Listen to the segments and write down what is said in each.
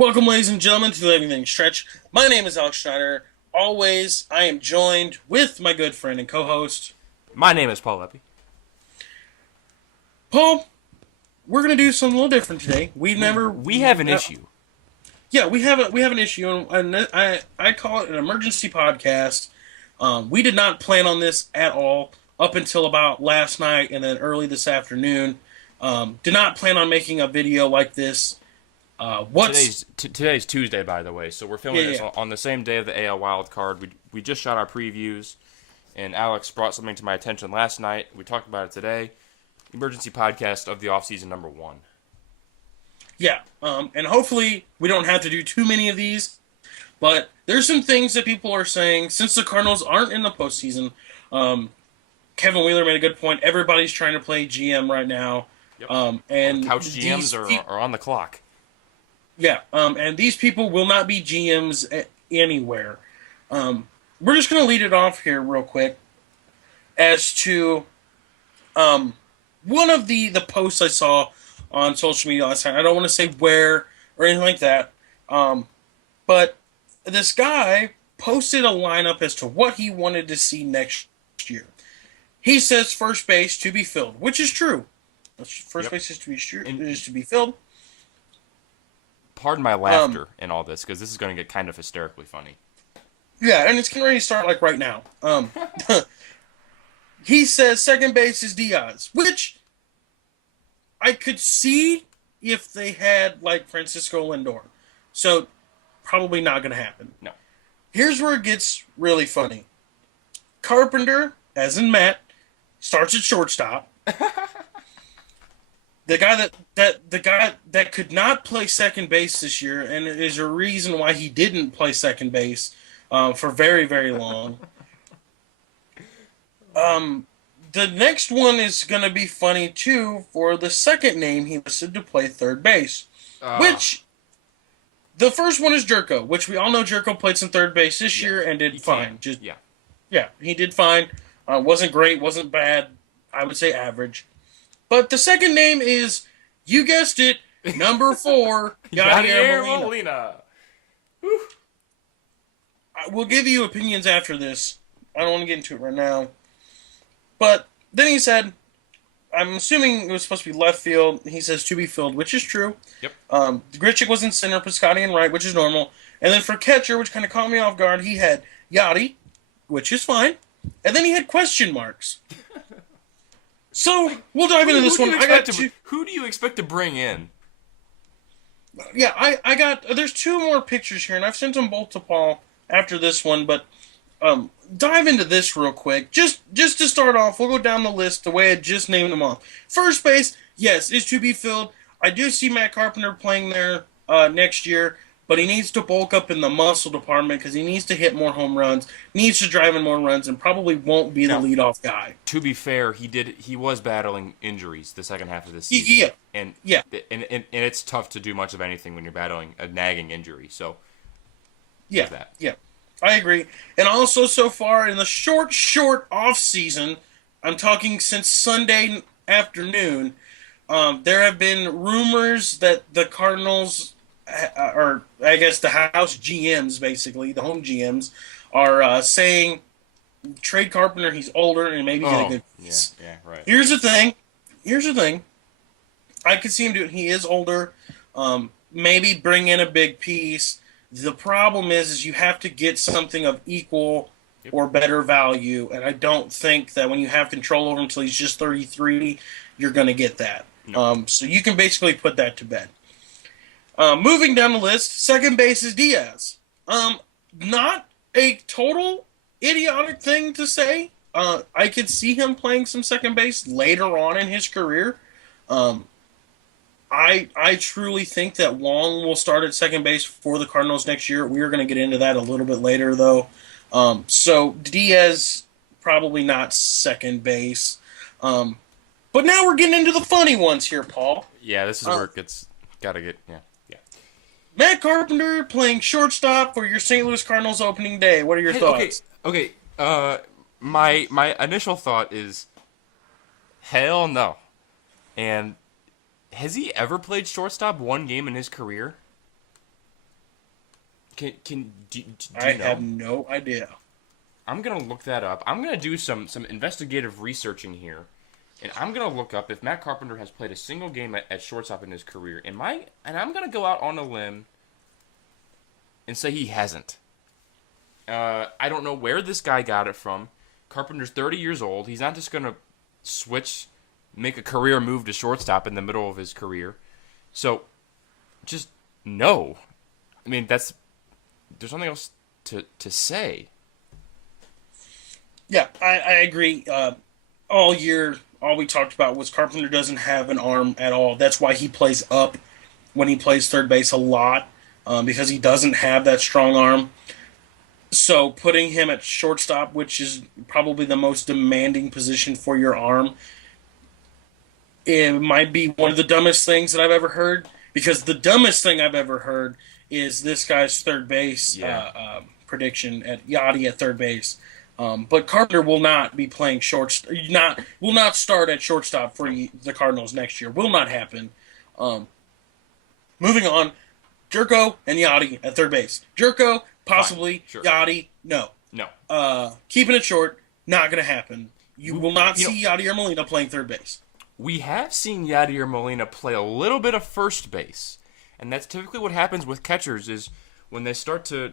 Welcome, ladies and gentlemen, to the Everything Stretch. My name is Alex Schneider. Always, I am joined with my good friend and co-host, My name is Paul Leppy. Paul. We're gonna do something a little different today. We've never, We have an issue. yeah, we have an issue, and I call it an emergency podcast. We did not plan on this at all up until about last night and then early this afternoon. Did not plan on making a video like this. Today's Tuesday, by the way, so we're filming Yeah, this yeah. on the same day of the AL Wild Card. We just shot our previews, and Alex brought something to my attention last night. We talked about it today. Emergency podcast of the offseason #1. Yeah, and hopefully we don't have to do too many of these. But there's some things that people are saying since the Cardinals aren't in the postseason. Kevin Wheeler made a good point. Everybody's trying to play GM right now, Yep. and Couch GMs are on the clock. yeah, and these people will not be GMs anywhere. We're just going to lead it off here real quick as to one of the posts I saw on social media last night. I don't want to say where or anything like that, but this guy posted a lineup as to what he wanted to see next year. He says first base to be filled, which is true. First base is to be filled. Pardon my laughter in all this, because this is going to get kind of hysterically funny. Yeah, and it's getting ready to start like right now. He says second base is Diaz, which I could see if they had like Francisco Lindor. So probably not going to happen. No. Here's where it gets really funny. Carpenter, as in Matt, starts at shortstop. The guy that could not play second base this year, and there's a reason why he didn't play second base for very, very long. The next one is going to be funny too. For the second name, he listed to play third base, which the first one is Jerko, which we all know Jerko played some third base this year and did fine. Yeah, he did fine. Wasn't great, wasn't bad. I would say average. But the second name is, you guessed it, number 4, Yadier Molina. We'll give you opinions after this. I don't want to get into it right now. But then he said, I'm assuming it was supposed to be left field. He says to be filled, which is true. Yep. Grichuk was in center, Piscotty in right, which is normal. And then for catcher, which kind of caught me off guard, he had Yachty, which is fine. And then he had question marks. So we'll dive into this one. Who do you expect to bring in? Yeah, I got. There's 2 more pictures here, and I've sent them both to Paul after this one. But dive into this real quick. Just to start off, we'll go down the list the way I just named them off. First base, yes, is to be filled. I do see Matt Carpenter playing there next year, but he needs to bulk up in the muscle department because he needs to hit more home runs, needs to drive in more runs, and probably won't be the leadoff guy. To be fair, he was battling injuries the second half of the season. And it's tough to do much of anything when you're battling a nagging injury. So yeah, I agree. And also, so far in the short off season, I'm talking since Sunday afternoon, there have been rumors that the Cardinals, or I guess the house GMs, basically, the home GMs, are saying trade Carpenter, he's older, and maybe get a good piece. Yeah, right. Here's the thing. I could see him doing, he is older, maybe bring in a big piece. The problem is you have to get something of equal or better value, and I don't think that when you have control over him until he's just 33, you're going to get that. No. So you can basically put that to bed. Moving down the list, second base is Diaz. Not a total idiotic thing to say. I could see him playing some second base later on in his career. I truly think that Long will start at second base for the Cardinals next year. We are going to get into that a little bit later, though. So Diaz, probably not second base. But now we're getting into the funny ones here, Paul. Yeah, this is where it gets got to get, yeah. Matt Carpenter playing shortstop for your St. Louis Cardinals opening day. What are your thoughts? Okay. My initial thought is, hell no. And has he ever played shortstop one game in his career? Do I you have know? no idea. I'm gonna look that up. I'm gonna do some investigative researching here, and I'm gonna look up if Matt Carpenter has played a single game at shortstop in his career. And I'm gonna go out on a limb and say he hasn't. I don't know where this guy got it from. Carpenter's 30 years old. He's not just gonna switch, make a career move to shortstop in the middle of his career. So, just no. I mean, there's nothing else to say. Yeah, I agree. All year, all we talked about was Carpenter doesn't have an arm at all. That's why he plays up when he plays third base a lot, because he doesn't have that strong arm. So putting him at shortstop, which is probably the most demanding position for your arm, it might be one of the dumbest things that I've ever heard. Because the dumbest thing I've ever heard is this guy's third base Yeah. prediction at Yachty at third base. But Carpenter will not be playing will not start at shortstop for the Cardinals next year. Will not happen. Um, Moving on, Jerko and Yachty at third base. Jerko Fine. possibly, Sure. Yachty no. No. Keeping it short, not going to happen. You will not You know, see Yachty or Molina playing third base. we have seen Yadier Molina play a little bit of first base, and that's typically what happens with catchers is when they start to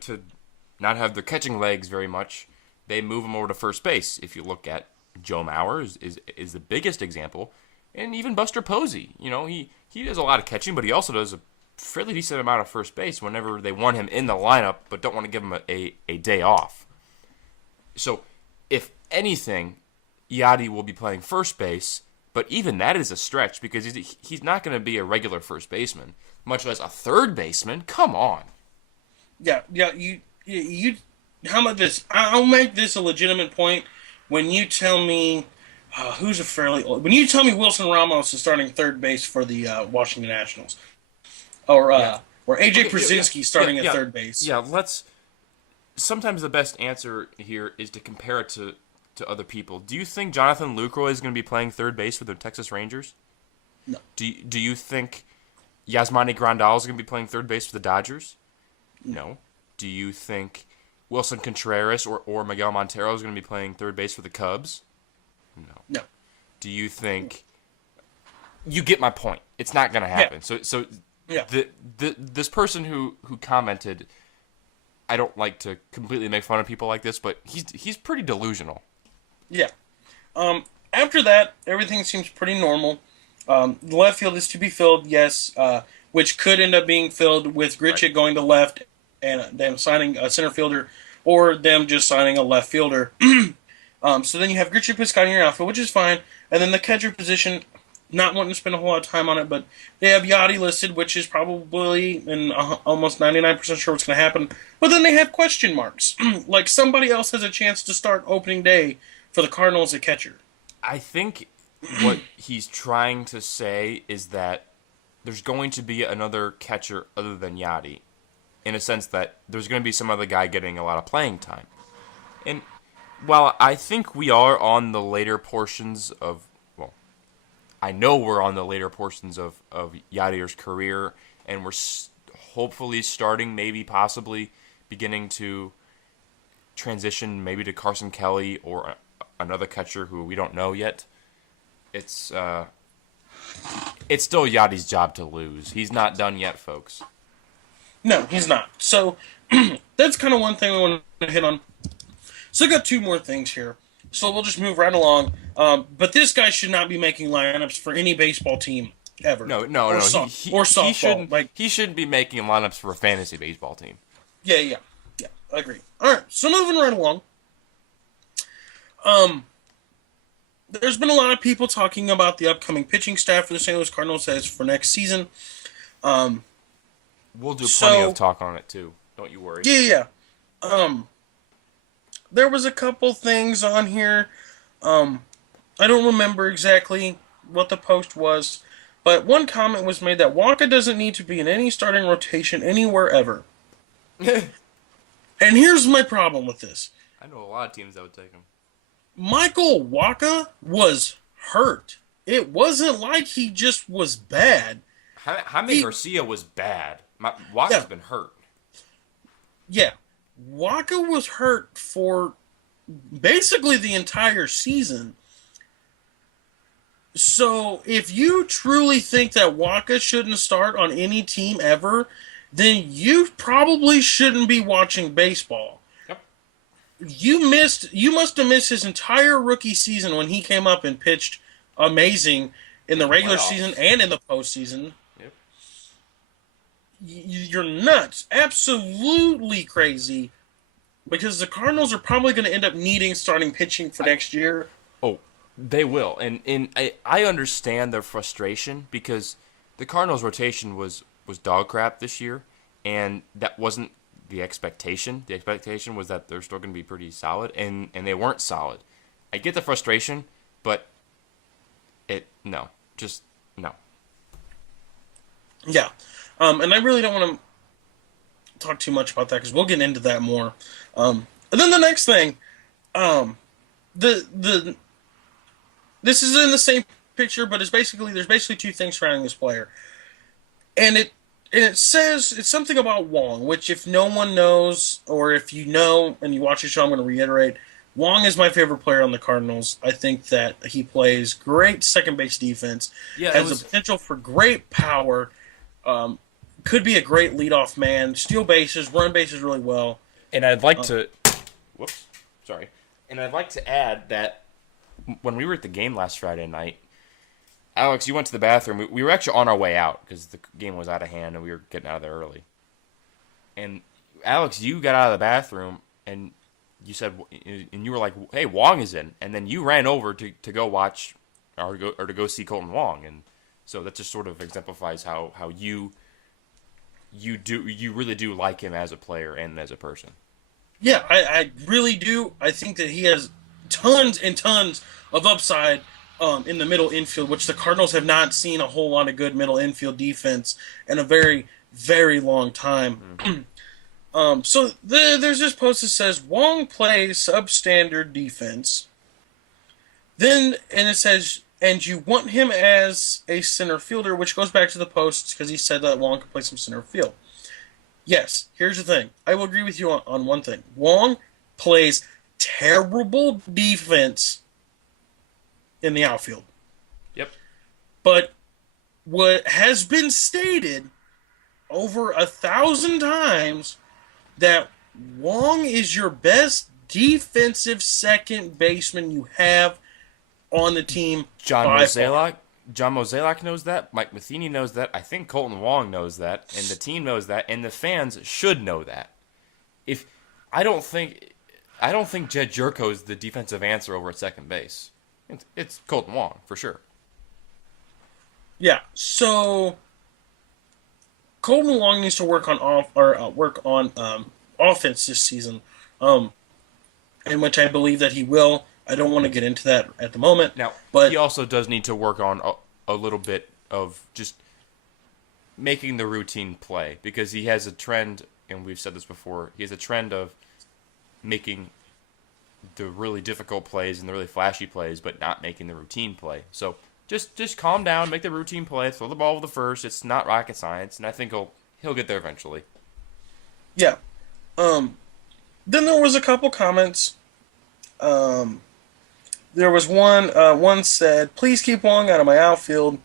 not have their catching legs very much, they move them over to first base. If you look at Joe Mauer is the biggest example, and even Buster Posey. He does a lot of catching, but he also does a fairly decent amount of first base whenever they want him in the lineup, but don't want to give him a day off. So, if anything, Yadi will be playing first base, but even that is a stretch because he's not going to be a regular first baseman, much less a third baseman. Come on. Yeah, yeah. You. How about this? I'll make this a legitimate point when you tell me who's a fairly old. When you tell me Wilson Ramos is starting third base for the Washington Nationals, or Yeah. or AJ Okay, Przinsky starting at third base. Yeah, let's. Sometimes the best answer here is to compare it to other people. Do you think Jonathan Lucroy is going to be playing third base for the Texas Rangers? No, Do you think Yasmani Grandal is going to be playing third base for the Dodgers? No. Do you think Wilson Contreras or Miguel Montero is going to be playing third base for the Cubs? No. no. Do you think you get my point? It's not going to happen. Yeah. So Yeah. this person who commented, I don't like to completely make fun of people like this, but he's pretty delusional. Yeah. After that, everything seems pretty normal. The left field is to be filled, yes, which could end up being filled with Gritchick Right. going to left and them signing a center fielder or them just signing a left fielder. So then you have Gritchick Piscotty in your outfield, which is fine. And then the catcher position, not wanting to spend a whole lot of time on it, but they have Yachty listed, which is probably and almost 99% sure what's going to happen. But then they have question marks. Like somebody else has a chance to start opening day for the Cardinals at catcher. I think what he's trying to say is that there's going to be another catcher other than Yachty, in a sense that there's going to be some other guy getting a lot of playing time. And while I think we are on the later portions of, well, I know we're on the later portions of Yadier's career, and we're hopefully starting, maybe possibly beginning to transition maybe to Carson Kelly or another catcher who we don't know yet. It's still Yachty's job to lose. He's not done yet, folks. No, he's not. So that's kind of one thing we want to hit on. So I got two more things here. So we'll just move right along. But this guy should not be making lineups for any baseball team ever. No. Or softball. He shouldn't be making lineups for a fantasy baseball team. Yeah. I agree. All right. So moving right along. There's been a lot of people talking about the upcoming pitching staff for the St. Louis Cardinals as for next season. We'll do plenty of talk on it too. Don't you worry. Yeah. There was a couple things on here. I don't remember exactly what the post was, but one comment was made that Waka doesn't need to be in any starting rotation anywhere ever. And here's my problem with this. I know a lot of teams that would take him. Michael Waka was hurt. It wasn't like he just was bad. Jaime Garcia was bad. Waka's been hurt. yeah, Waka was hurt for basically the entire season. So if you truly think that Waka shouldn't start on any team ever, then you probably shouldn't be watching baseball. Yep. You must have missed his entire rookie season when he came up and pitched amazing in the In the regular season playoffs. and in the postseason. Yep. You're nuts, absolutely crazy, because the Cardinals are probably going to end up needing starting pitching for I, next year. oh, they will, and I understand their frustration because the Cardinals' rotation was dog crap this year, and that wasn't the expectation. The expectation was that they're still going to be pretty solid, and they weren't solid. I get the frustration, but no, just no. Yeah, and I really don't want to talk too much about that because we'll get into that more. And then the next thing, um, the this is in the same picture, but there's basically two things surrounding this player, and it says it's something about Wong, which if no one knows or if you know and you watch the show, I'm going to reiterate. Wong is my favorite player on the Cardinals. I think that he plays great second base defense, Yeah, it has the was, potential for great power, um, could be a great leadoff man, steal bases, run bases really well. and I'd like Uh, to, whoops, sorry, and I'd like to add that when we were at the game last Friday night, Alex, you went to the bathroom. We were actually on our way out because the game was out of hand and we were getting out of there early. And Alex, you got out of the bathroom and you said, and you were like, "Hey, Wong is in," and then you ran over to go watch or to go see Colton Wong, and so that just sort of exemplifies how you really do like him as a player and as a person. yeah, I really do. I think that he has tons and tons of upside in the middle infield, which the Cardinals have not seen a whole lot of good middle infield defense in a very, very long time. Mm-hmm. There's this post that says Wong plays substandard defense. And it says, and you want him as a center fielder, which goes back to the posts because he said that Wong could play some center field. Yes, here's the thing. I will agree with you on one thing. Wong plays terrible defense in the outfield. Yep. But what has been stated over 1,000 times that Wong is your best defensive second baseman you have on the team John by far. Mozeliak. John Mozeliak knows that. Mike Matheny knows that. I think Colton Wong knows that, and the team knows that, and the fans should know that. If I don't think Jed Jerko is the defensive answer over at second base. It's Colton Wong for sure. Yeah. So Colton Wong needs to work on offense this season, um, in which I believe that he will. I don't want to get into that at the moment, Now he but also does need to work on a little bit of just making the routine play because he has a trend, and we've said this before. He has a trend of making the really difficult plays and the really flashy plays, but not making the routine play. So just calm down, make the routine play, throw the ball with the first. It's not rocket science, and I think he'll get there eventually. yeah. Um, then there was a couple comments. Um, there was one. One said, "Please keep Wong out of my outfield."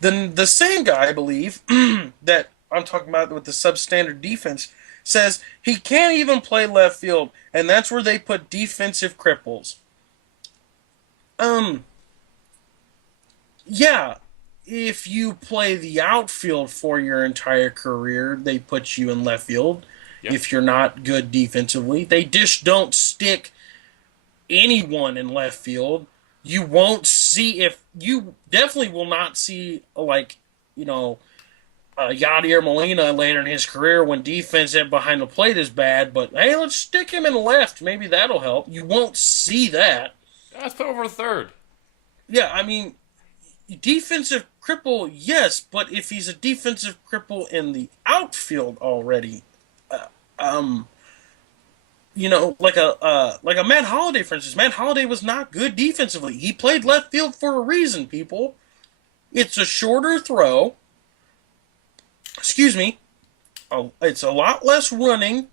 Then the same guy, I believe, that I'm talking about with the substandard defense, says he can't even play left field, and that's where they put defensive cripples. Um, yeah, if you play the outfield for your entire career, they put you in left field. Yep. If you're not good defensively, they just don't stick anyone in left field. You won't see if you definitely will not see like you know Yadier Molina later in his career when defense behind the plate is bad. But hey, let's stick him in left. Maybe that'll help. You won't see that. Let's put over a third. Yeah, I mean defensive cripple, yes, but if he's a defensive cripple in the outfield already, uh, um, like a Matt Holliday, for instance. Matt Holliday was not good defensively. He played left field for a reason, people. It's a shorter throw. Excuse me. It's a lot less running.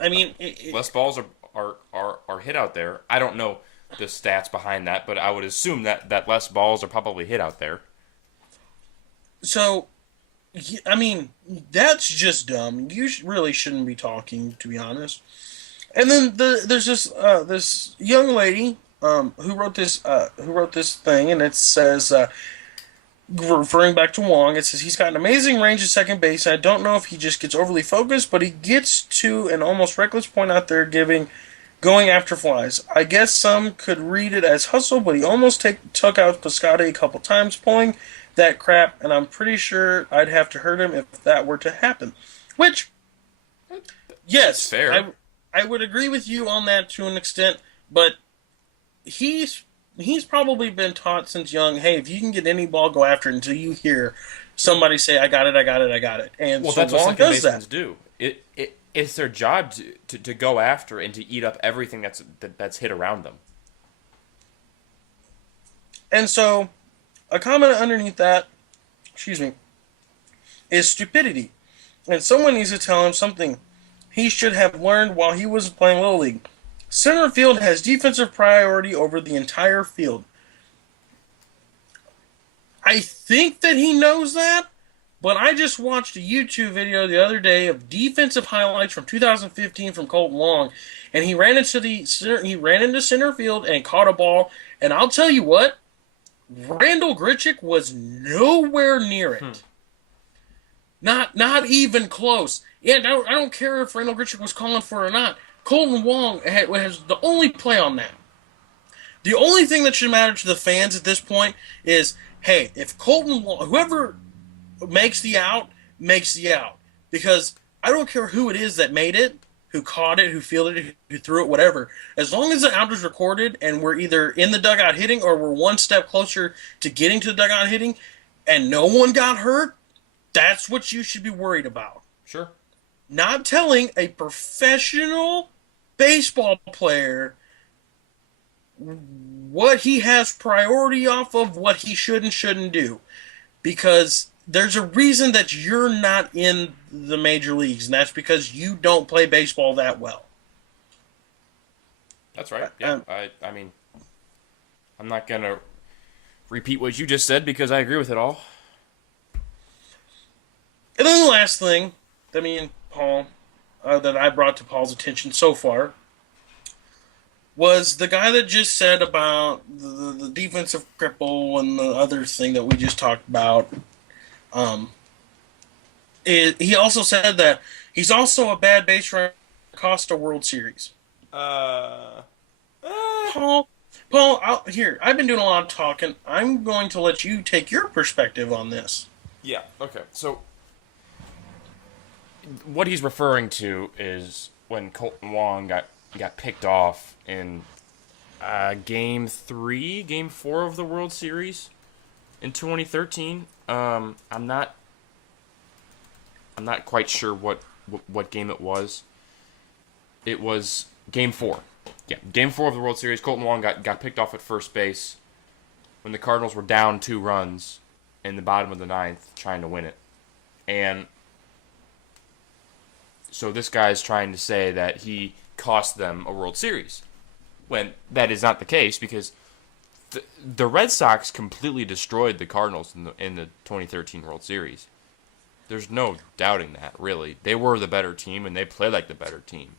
I mean, Less balls are hit out there. I don't know the stats behind that, but I would assume that less balls are probably hit out there. so I mean, that's just dumb. You really shouldn't be talking, to be honest. And then there's this young lady who wrote this thing, and it says referring back to Wong, it says he's got an amazing range at second base. And I don't know if he just gets overly focused, but he gets to an almost reckless point out there, going after flies. I guess some could read it as hustle, but he almost took out Piscotty a couple times, pulling that crap, and I'm pretty sure I'd have to hurt him if that were to happen. Which, That's yes, fair. I would agree with you on that to an extent, but he's probably been taught since young, hey, if you can get any ball, go after it until you hear somebody say, I got it, I got it, I got it. And Well, so that's what Wong second does basemen that. do. It's their job to go after and to eat up everything that's hit around them. And so a comment underneath that, excuse me, is stupidity. And someone needs to tell him something he should have learned while he was playing Little League. Center field has defensive priority over the entire field. I think that he knows that, but I just watched a YouTube video the other day of defensive highlights from 2015 from Colton Long, and he ran into center field and caught a ball. And I'll tell you what, Randall Grichuk was nowhere near it. Not even close. Yeah, I don't care if Randall Grichuk was calling for it or not. Colton Wong has the only play on that. The only thing that should matter to the fans at this point is, hey, if Colton Wong, whoever makes the out. Because I don't care who it is that made it, who caught it, who fielded it, who threw it, whatever. As long as the out is recorded and we're either in the dugout hitting or we're one step closer to getting to the dugout hitting and no one got hurt, that's what you should be worried about. Sure. Not telling a professional baseball player what he has priority off of, what he should and shouldn't do. Because there's a reason that you're not in the major leagues, and that's because you don't play baseball that well. That's right. Yeah. I mean, I'm not gonna repeat what you just said because I agree with it all. And then the last thing that me and Paul, that I brought to Paul's attention so far, was the guy that just said about the defensive cripple and the other thing that we just talked about. Um, he also said that he's also a bad base runner, cost a World Series. Uh, Paul, here, I've been doing a lot of talking. I'm going to let you take your perspective on this. yeah. Okay. So what he's referring to is when Colton Wong got picked off in game 4 of the World Series in 2013. I'm not quite sure what game it was. It was game 4. Yeah, game 4 of the World Series. Colton Wong got picked off at first base when the Cardinals were down 2 runs in the bottom of the ninth, trying to win it, and so this guy's trying to say that he cost them a World Series, when that is not the case because the Red Sox completely destroyed the Cardinals in the 2013 World Series. There's no doubting that, really. They were the better team, and they played like the better team.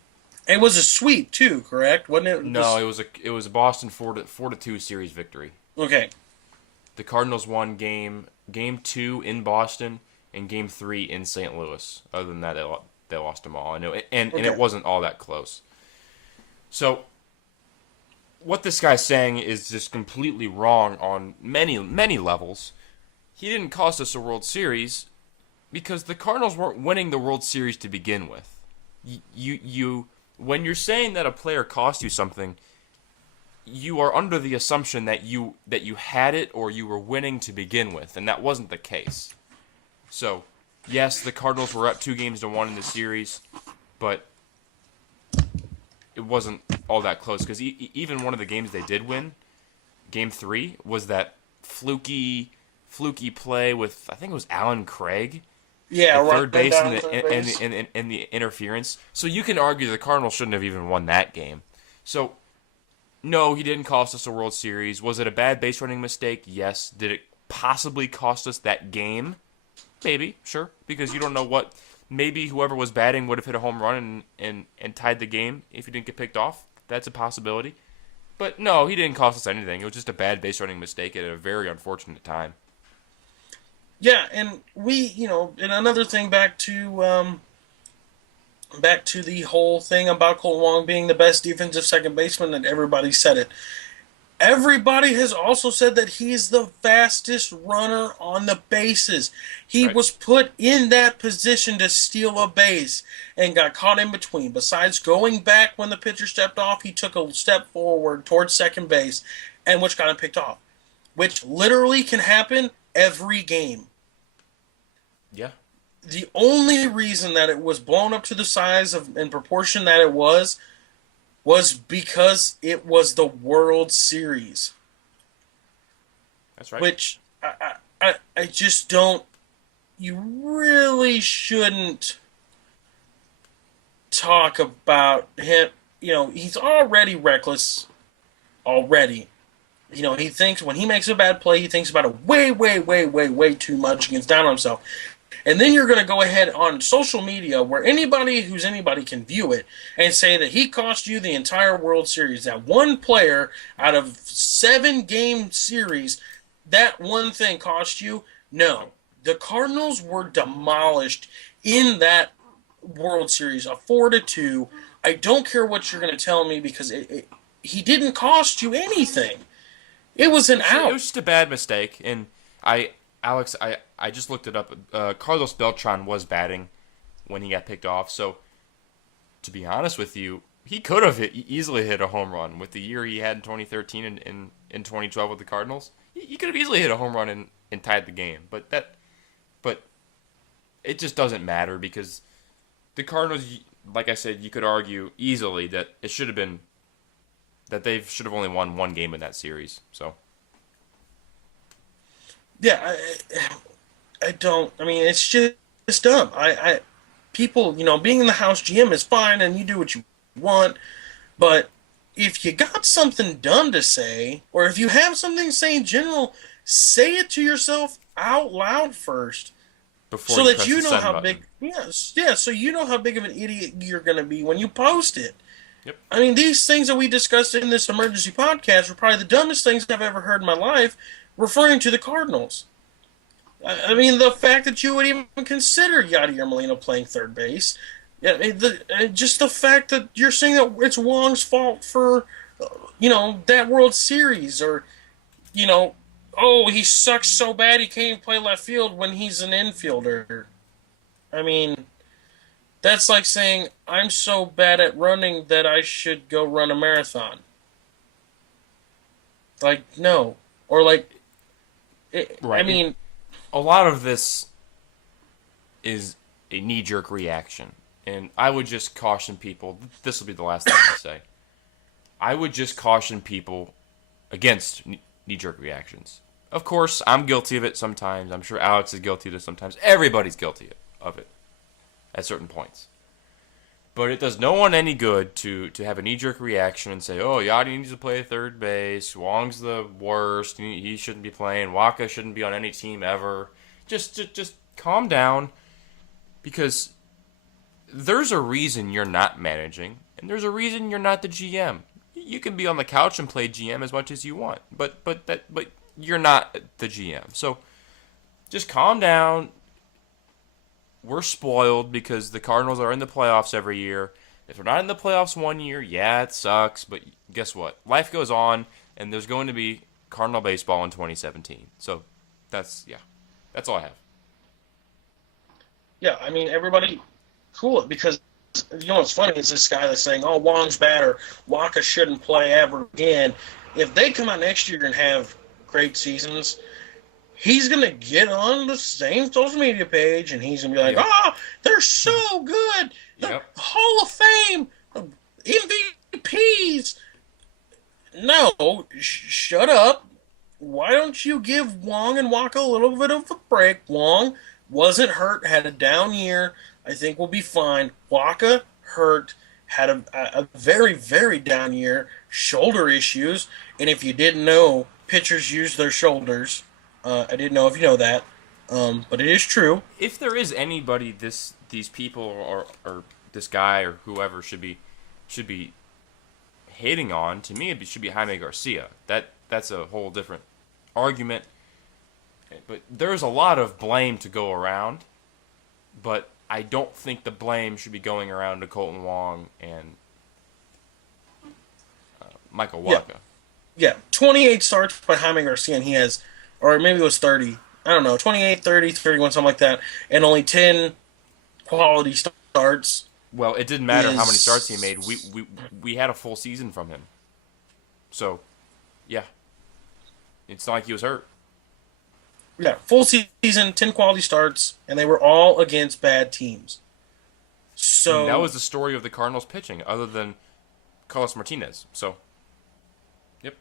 It was a sweep too, correct? Wasn't it? No, it was a Boston 4-2 series victory. Okay. The Cardinals won game 2 in Boston and game 3 in St. Louis. Other than that, they lost them all. And it wasn't all that close. So what this guy's saying is just completely wrong on many levels. He didn't cost us a World Series because the Cardinals weren't winning the World Series to begin with. You when you're saying that a player cost you something, you are under the assumption that you had it or you were winning to begin with, and that wasn't the case. So, yes, the Cardinals were up 2-1 in the series, but it wasn't all that close because even one of the games they did win, Game 3, was that fluky play with, I think it was Alan Craig, Yeah, at third running base and down the third and, base. and, and, and the interference. So you can argue the Cardinals shouldn't have even won that game. So no, he didn't cost us a World Series. Was it a bad base running mistake? Yes. Did it possibly cost us that game? Maybe, sure, because you don't know what. Maybe whoever was batting would have hit a home run and tied the game if he didn't get picked off. That's a possibility. But no, he didn't cost us anything. It was just a bad base running mistake at a very unfortunate time. Yeah, and and another thing back to the whole thing about Cole Wong being the best defensive second baseman, and everybody said it. Everybody has also said that he's the fastest runner on the bases. He Right. was put in that position to steal a base and got caught in between. Besides going back when the pitcher stepped off, he took a step forward towards second base, and which got him picked off, which literally can happen every game. Yeah. The only reason that it was blown up to the size of and proportion that it was because it was the World Series, That's right. which I just don't. You really shouldn't talk about him. He's already reckless already. He thinks when he makes a bad play, he thinks about it way, way, way, way, way too much and gets down on himself. And then you're going to go ahead on social media where anybody who's anybody can view it and say that he cost you the entire World Series. That one player out of 7 game series, that one thing cost you. No, the Cardinals were demolished in that World Series, a 4-2. I don't care what you're going to tell me because he didn't cost you anything. It was an It out. was just a bad mistake, and I, Alex, I just looked it up. Carlos Beltran was batting when he got picked off. So, to be honest with you, he could have easily hit a home run with the year he had in 2013 and in 2012 with the Cardinals. He could have easily hit a home run and tied the game. But it just doesn't matter because the Cardinals, like I said, you could argue easily that it should have been that they should have only won one game in that series. So. Yeah, I don't. I mean, it's just it's dumb. People, being in the house GM is fine, and you do what you want. But if you got something dumb to say, or if you have something to say in general, say it to yourself out loud first, Before so you that press the you know send how button. big. Yes, yeah. So you know how big of an idiot you're going to be when you post it. Yep. I mean, these things that we discussed in this emergency podcast were probably the dumbest things I've ever heard in my life, referring to the Cardinals. I mean, the fact that you would even consider Yadier Molina playing third base, yeah, just the fact that you're saying that it's Wong's fault for, that World Series, or, you know, oh, he sucks so bad he can't even play left field when he's an infielder. I mean, that's like saying I'm so bad at running that I should go run a marathon. Like, no. Or like, I Right. mean, A lot of this is a knee jerk reaction. And I would just caution people this will be the last thing I say. I would just caution people against knee jerk reactions. Of course, I'm guilty of it sometimes. I'm sure Alex is guilty of it sometimes. Everybody's guilty of it at certain points. But it does no one any good to have a knee jerk reaction and say, oh, Yachty needs to play third base. Wong's the worst. He shouldn't be playing. Waka shouldn't be on any team ever. Just calm down because there's a reason you're not managing, and there's a reason you're not the GM. You can be on the couch and play GM as much as you want, but you're not the GM. So just calm down. We're spoiled because the Cardinals are in the playoffs every year. If they're not in the playoffs one year, yeah, it sucks, but guess what? Life goes on, and there's going to be Cardinal baseball in 2017. So that's all I have. yeah, I mean, everybody, cool it because what's funny is this guy that's saying, "Oh, Wong's bad," or Waka shouldn't play ever again. If they come out next year and have great seasons, he's gonna get on the same social media page and he's gonna be like, Yep. "Oh, they're so good, the Yep. Hall of Fame, MVPs." No, shut up. Why don't you give Wong and Waka a little bit of a break? Wong, wasn't hurt, had a down year. I think we'll be fine. Waka hurt, had a very, very down year, shoulder issues. And if you didn't know, pitchers use their shoulders. I didn't know if you know that, but it is true. If there is anybody these people or this guy or whoever should be hating on, to me should be Jaime Garcia. That's a whole different argument. But there's a lot of blame to go around, but I don't think the blame should be going around to Colton Wong and Michael Yeah, Waka. yeah. 28 starts by Jaime Garcia, and he has, or maybe it was 30. I don't know, 28, 30, 31, something like that, and only 10 quality starts Well, it didn't matter how many starts he made. is We had a full season from him. So, yeah, it's not like he was hurt. yeah, full season, 10 quality starts, and they were all against bad teams. And that So, was the story of the Cardinals pitching, other than Carlos Martinez. So, yep.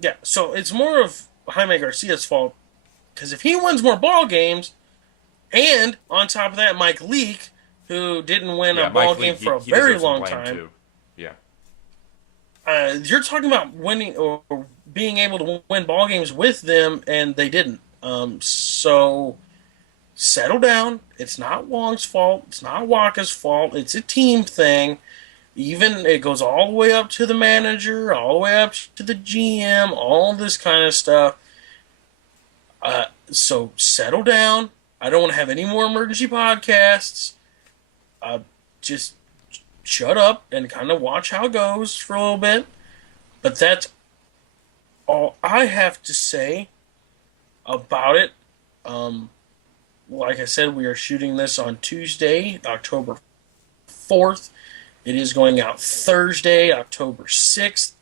yeah, so it's more of Jaime Garcia's fault because if he wins more ball games, and on top of that, Mike Leake, who didn't win a Yeah, ball Mike game Lee, for a he very deserves some long blame time, too. Yeah. you're talking about winning or being able to win ball games with them, and they didn't. So settle down. It's not Wong's fault. It's not Waka's fault. It's a team thing. Even it goes all the way up to the manager, all the way up to the GM, all this kind of stuff. So settle down. I don't want to have any more emergency podcasts. Just shut up and kind of watch how it goes for a little bit. But that's all I have to say about it. Um, like I said, we are shooting this on Tuesday, October 4th. It is going out Thursday, October 6th.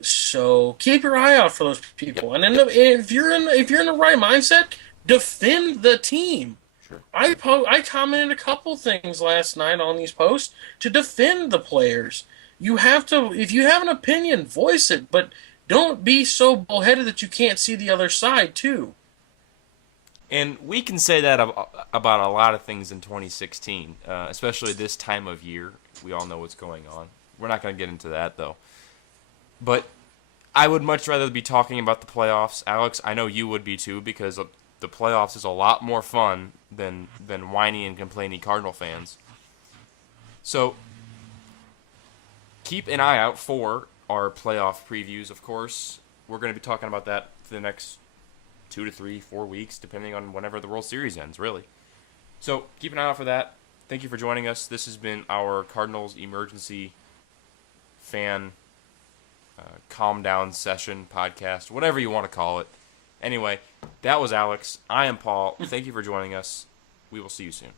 So keep your eye out for those Yep. people. And then Yep. if you're in the right mindset, defend the team. Sure. I commented a couple things last night on these posts to defend the players. You have to, if you have an opinion, voice it, but don't be so bullheaded that you can't see the other side too. And we can say that about a lot of things in 2016, especially this time of year. We all know what's going on. We're not going to get into that, though. But I would much rather be talking about the playoffs. Alex, I know you would be too, because the playoffs is a lot more fun than whiny and complaining Cardinal fans. So keep an eye out for our playoff previews, of course. We're going to be talking about that for the next 2 to 3, 4 weeks, depending on whenever the World Series ends, really. So keep an eye out for that. Thank you for joining us. This has been our Cardinals Emergency Fan Calm Down Session podcast, whatever you want to call it. Anyway, that was Alex. I am Paul. Thank you for joining us. We will see you soon.